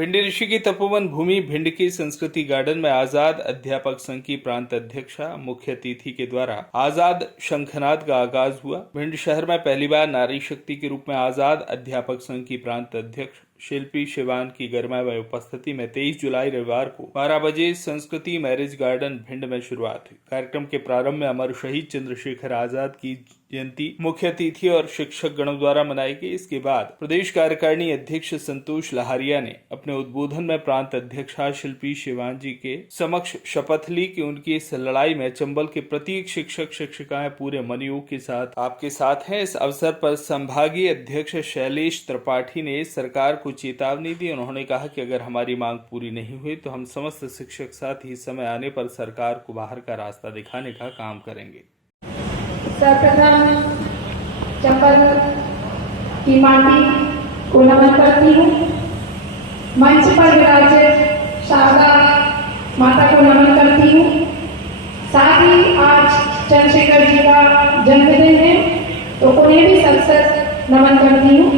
भिंड ऋषि की तपोवन भूमि भिंड के संस्कृति गार्डन में आजाद अध्यापक संघ की प्रांत अध्यक्षा मुख्य अतिथि के द्वारा आजाद शंखनाद का आगाज हुआ। भिंड शहर में पहली बार नारी शक्ति के रूप में आजाद अध्यापक संघ की प्रांत अध्यक्ष शिल्पी शिवान की गरिमामय उपस्थिति में 23 जुलाई रविवार को 12 बजे संस्कृति मैरिज गार्डन भिंड में शुरुआत हुई। कार्यक्रम के प्रारंभ में अमर शहीद चंद्रशेखर आजाद की जयंती मुख्य अतिथि और शिक्षक गणों द्वारा मनाई गई। इसके बाद प्रदेश कार्यकारिणी अध्यक्ष संतोष लहारिया ने अपने उद्बोधन में प्रांत अध्यक्षा शिल्पी शिवान जी के समक्ष शपथ ली कि उनकी इस लड़ाई में चंबल के प्रत्येक शिक्षक शिक्षिकाएं पूरे मनयोग के साथ आपके साथ हैं। इस अवसर पर संभागीय अध्यक्ष शैलेश त्रिपाठी ने सरकार को चेतावनी दी। उन्होंने कहा कि अगर हमारी मांग पूरी नहीं हुई तो हम समस्त शिक्षक साथी समय आने पर सरकार को बाहर का रास्ता दिखाने का काम करेंगे। सर्वप्रथम चंबल की माटी को नमन करती हूँ। मंच पर विराजित शारदा माता को नमन करती हूँ। साथ ही आज चंद्रशेखर जी का जन्मदिन है तो उन्हें भी सत नमन करती हूँ।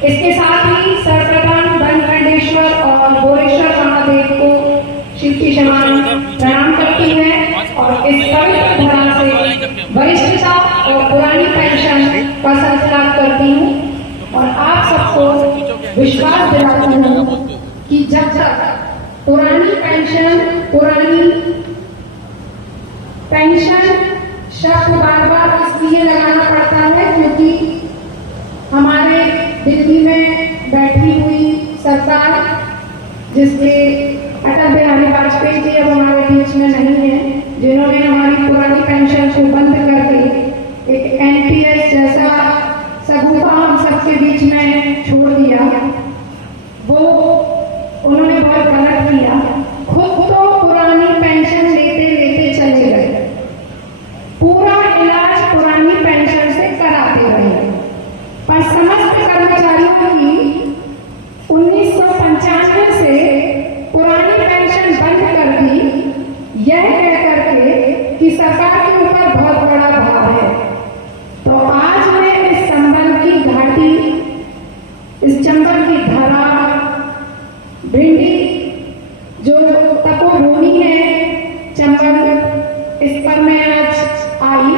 इसके साथ ही सर्वप्रथम बनखंडेश्वर और भोरेश्वर महादेव को शिल्पी शिवान प्रणाम करती है और इस पवित्र धरा से वरिष्ठता और पुरानी पेंशन का संकल्प करती हूँ और आप सबको विश्वास दिलाती हूँ कि जब तक पुरानी पेंशन शब्द बार बार इसलिए लगाना पड़ता है क्योंकि हमारे दिल्ली में बैठी हुई सरकार जिसके अटल बिहारी वाजपेयी जी अब हमारे बीच में नहीं है, जिन्होंने हमारी पुरानी पेंशन को बंद करके एक एनपीएस जैसा सगुफा हम सबके बीच में छोड़ दिया, वो उन्होंने बहुत गलत किया। खुद तो पुरानी पेंशन लेते लेते चले गए, पूरा इलाज पुरानी पेंशन से कराते रहे, पर समस्त कर्मचारियों की 1995 से पुरानी पेंशन बंद कर दी, यह कह करके कि सरकार के ऊपर बहुत बड़ा भार है। तो आज मैं इस चंबल की घाटी, इस चंबल की धरा, भिंडी जो तपोभूमि है चंबल, इस पर मैं आज आई,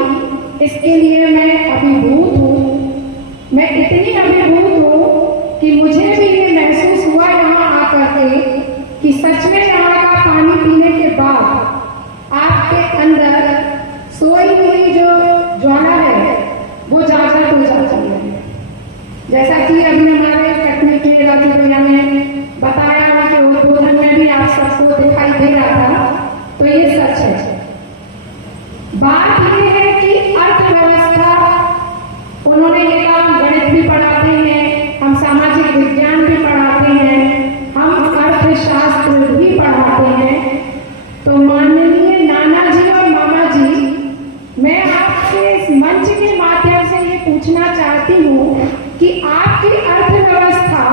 इसके लिए मैं अभिभूत हूँ। मैं इतनी अभिभूत हूँ कि मुझे भी ये महसूस हुआ यहाँ आकर के कि सच में यहाँ का पानी पीने के बाद आपके अंदर सोई हुई जो ज्वाला है वो जागृत हो जाती है। जैसा कि अभी हमारे तकनीकी राजू भैया ने बताया कि उद्बोधन में भी आप सबको दिखाई दे रहा था, तो ये सच है। बात ये है कि अर्थव्यवस्था, उन्होंने ये काम गणित भी पढ़ाते हैं, हम सामाजिक विज्ञान भी पढ़ाते हैं, हम अर्थशास्त्र भी पढ़ाते हैं। तो माननीय नाना जी और मामा जी, मैं आपसे इस मंच के माध्यम से ये पूछना चाहती हूँ कि आपकी अर्थव्यवस्था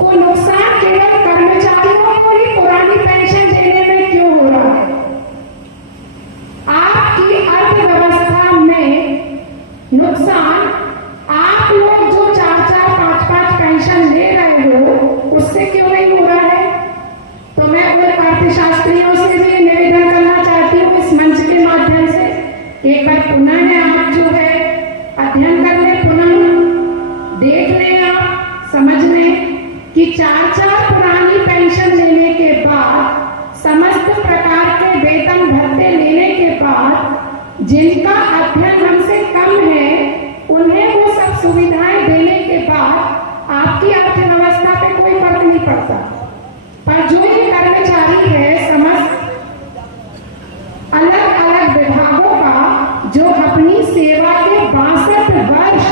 को नुकसान केवल कर्मचारियों को ही पुरानी पेंशन देने में क्यों हो रहा है? आपकी अर्थव्यवस्था में नुकसान आप लोग जो 4-4, 5-5 पेंशन ले रहे हो उससे क्यों नहीं हो रहा है? तो मैं उन अर्थशास्त्रियों से भी निवेदन करना चाहती हूँ इस मंच के माध्यम से, एक बार पुनः आप जो है अध्ययन कर ले, पुनः देख ले, आप समझ लें कि 4-4 पुरानी पेंशन लेने के बाद, समस्त प्रकार के वेतन भत्ते लेने के बाद, जिनका अध्ययन हमसे कम है उन्हें वो सब सुविधाएं देने के बाद आपकी अर्थव्यवस्था पे कोई फर्क नहीं पड़ता। पर जो ये कर्मचारी है समस्त अलग अलग विभागों का, जो अपनी सेवा के 62 वर्ष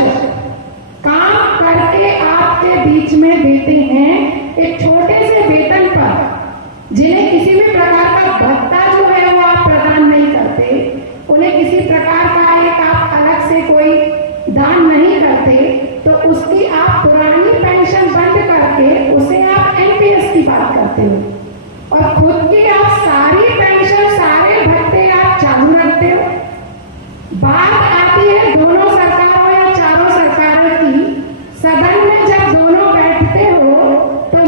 काम करके आपके बीच में देते हैं एक छोटे से वेतन पर, जिन्हें किसी भी प्रकार का भत्ता जो है वो आप प्रदान नहीं करते, उन्हें किसी प्रकार का एक आप अलग से कोई दान नहीं करते, तो उसकी आप पुरानी पेंशन बंद करके उसे आप एनपीएस की बात करते हो और खुद की आप सारी पेंशन, सारे भत्ते आप चालू रखते हो। बात आती है दोनों सरकारों या चारों सरकारों की, सदन में जब दोनों बैठते हो तो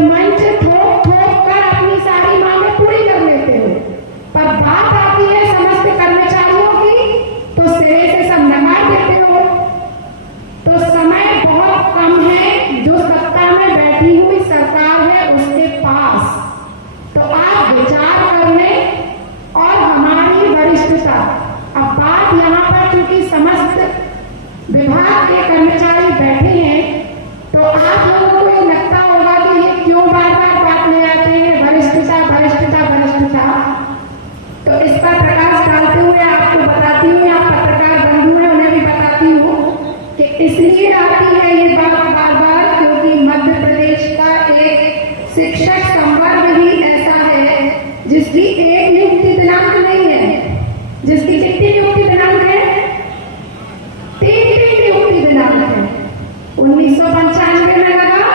1995 में लगा।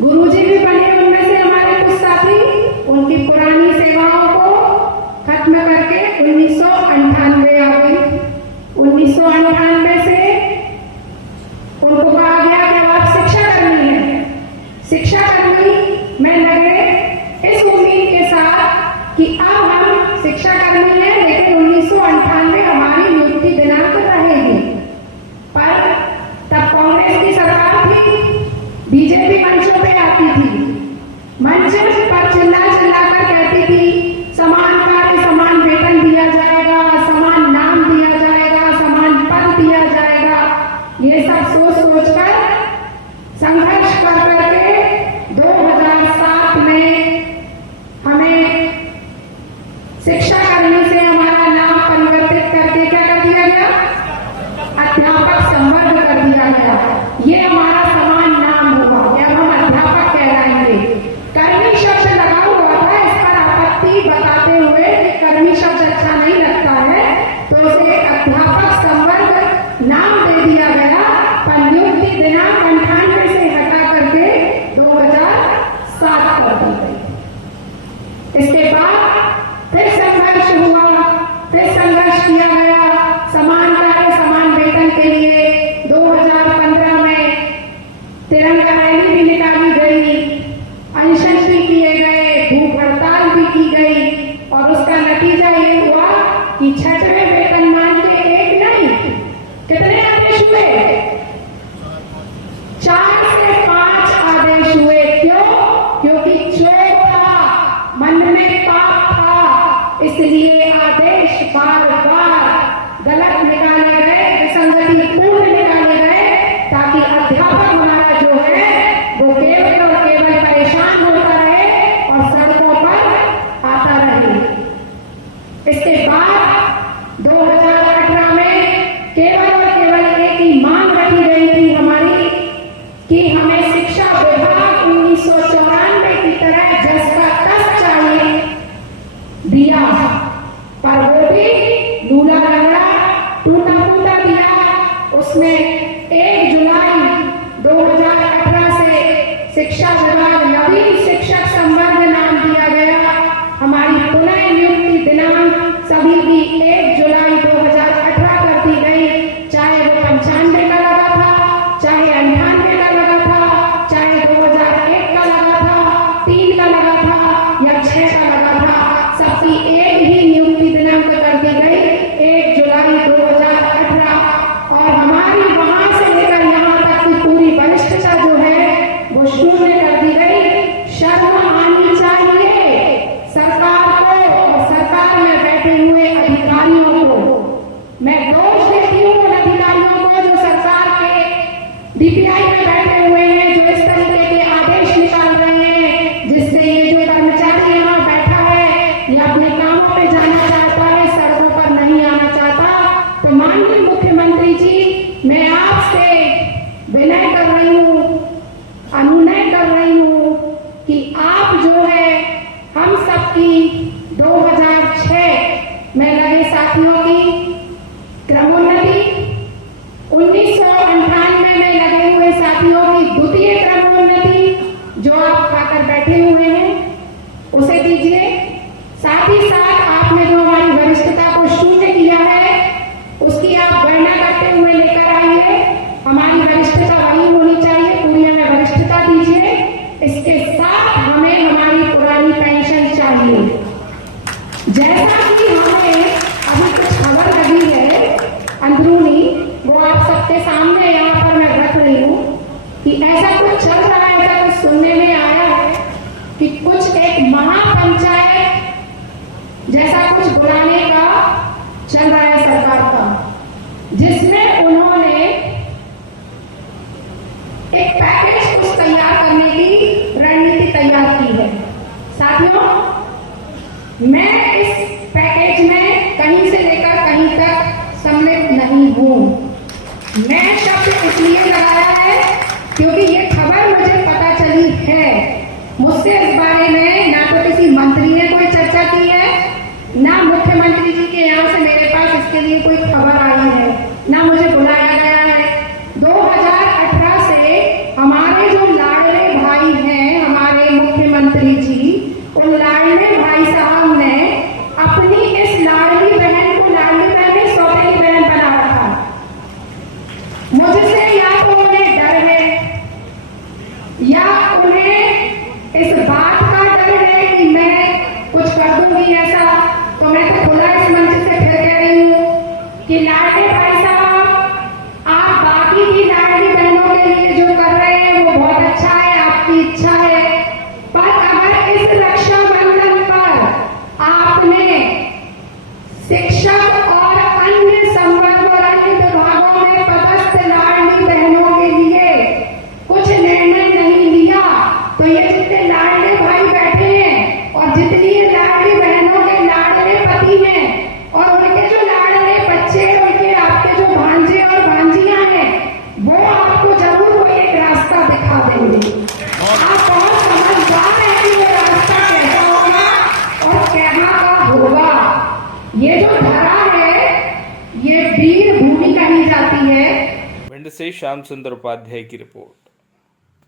गुरुजी भी बने उनमें से हमारे कुछ साथी, उनकी पुरानी सेवाओं को खत्म करके 1998 आ गई। 1998 से उनको कहा गया कि अब आप शिक्षा करनी है। शिक्षा कर्मी में लगे इस उम्मीद के साथ कि अब हम शिक्षा करनी है, लेकिन 1998 हमारी नियुक्ति दिनांक रहेगी। पर तब कांग्रेस की सरकार थी, बीजेपी मंचों पे आती थी, मंच पर चिल्ला चिल्लाकर कहती थी समान कार्य समान वेतन दिया जाएगा, समान नाम दिया जाएगा, समान पद दिया जाएगा। ये सब सोच सोचकर संघर्ष कर करके 2007 में हमें शिक्षा कर्मी से हमारा नाम परिवर्तित करके क्या कर दिया गया, अध्यापक संवर्ग कर दिया गया। ये हमारा समान नाम होगा, अब हम अध्यापक कहलाएंगे। कर्मी शब्द लगा हुआ था, इस पर आपत्ति बताते हुए कि कर्मी शब्द अच्छा नहीं लगता है, तो उसे अध्यापक संवर्ग नाम दे दिया गया। पर नियुक्ति दिनांक 98 से हटा करके 2007 कर दी गई। इसके बाद फिर संघर्ष हुआ, फिर संघर्ष किया गया समान कार्य समान वेतन के लिए। 2015 में तिरंगा रैली भी निकाली गई, अनशन भी किए गए, भूख हड़ताल भी की गई, और उसका नतीजा ये हुआ कि 6वें वेतनमान के एक नहीं, कितने आदेश हुए? 4 से 5 आदेश हुए। क्यों? क्योंकि चोर था, मन में पाप था, इसलिए आदेश बार बार गलत निकाले गए, विसंगति पूर्ण निकाले गए, ताकि अध्यापक हमारा जो है वो केवल और केवल परेशान होता रहे और सड़कों पर आता रहे। इसके बाद 2018 में केवल और केवल एक ही मांग रखी गई थी हमारी कि हमें शिक्षा विभाग 1994 की तरह जस का तस चाहिए, दिया, पर वो भी लूला लंगड़ा टूटा फूटा दिया। उसमें 1 जुलाई 2018 से शिक्षा विभाग नवीन शिक्षक संवर्ग नाम दिया गया। हमारी पुनः नियुक्ति दिनांक सभी की 1 जुलाई 2018 कर दी गई, चाहे वो 95 का लगा था, चाहे 98 का लगा था, चाहे 2001 का लगा था, 3 का लगा था या 6 का लगा था, सबकी एक ही नियुक्ति दिनांक कर दी गई 1 जुलाई 2018। और हमारी वहां से लेकर यहाँ तक की पूरी वरिष्ठता जो है वो शून्य कर दी गई। शर्म आनी चाहिए सरकार को और सरकार में बैठे हुए अधिकारियों को। मैं दोष देती हूँ उन अधिकारियों को जो सरकार के डीपीआई में बैठे हुए हैं, जो इस तरीके के आदेश निकाल रहे हैं, जिससे ये जो कर्मचारी यहाँ बैठा है ये अपने कामों पे जाना चाहता है, सड़कों पर नहीं आना चाहता। तो माननीय मुख्यमंत्री जी, मैं आपसे विनय कर रही हूँ, अनुनय कर रही हूँ कि आप जो है हम सबकी 2006 में लगे साथियों की क्रमोन्नति, 1998 में लगे हुए साथियों की द्वितीय क्रमोन्नति जो आप खाकर बैठे हुए हैं उसे दीजिए। साथ ही साथ आपने जो हमारी वरिष्ठता को शून्य किया है उसकी आप गणना करते हुए लेकर आइए। हमारी वरिष्ठता वही होनी चाहिए, पूरी हमें वरिष्ठता दीजिए। इसके साथ हमें हमारी पुरानी पेंशन चाहिए। जैसा कि हमें अभी कुछ खबर लगी है अंदरूनी, वो आप सबके सामने यहाँ पर मैं रख रही हूँ कि ऐसा कुछ चल रहा है, ऐसा कुछ सुनने में आया है कि कुछ एक महापंचायत जैसा कुछ बुलाने का चल रहा है सरकार का, जिसमें उन्होंने एक पैकेज कुछ तैयार करने की रणनीति तैयार की है। साथियों, मैं इस पैकेज में कहीं से लेकर कहीं तक सम्मिलित नहीं हूं। मैं शब्द इसलिए लगाया है क्योंकि ये खबर मुझे पता चली है। मुझसे इस बारे में ना तो किसी मंत्री ने कोई चर्चा की है, ना मुख्यमंत्री जी के यहाँ से मेरे पास इसके लिए कोई खबर आई है, ना मुझे बुलाया गया है। 2018 से इच्छा है, पर अगर इस रक्षाबंधन पर आपने शिक्षक और अन्य संबंध और अन्य विभागों में पदस्थ लाडली बहनों के लिए कुछ निर्णय नहीं लिया, तो ये जितने लाडले भाई बैठे हैं और जितनी ये लाडली बहनों के लाडले पति हैं और उनके जो लाडले बच्चे, उनके आपके जो भांजे और भांजियां हैं, वो आपको जरूर कोई एक रास्ता दिखा देंगे। आप बहुत समझदार हैं कि वो रास्ता कैसा होगा और कहाँ का होगा। ये जो धरा है, ये वीर भूमि कही जाती है। भिंड से श्याम सुंदर उपाध्याय की रिपोर्ट।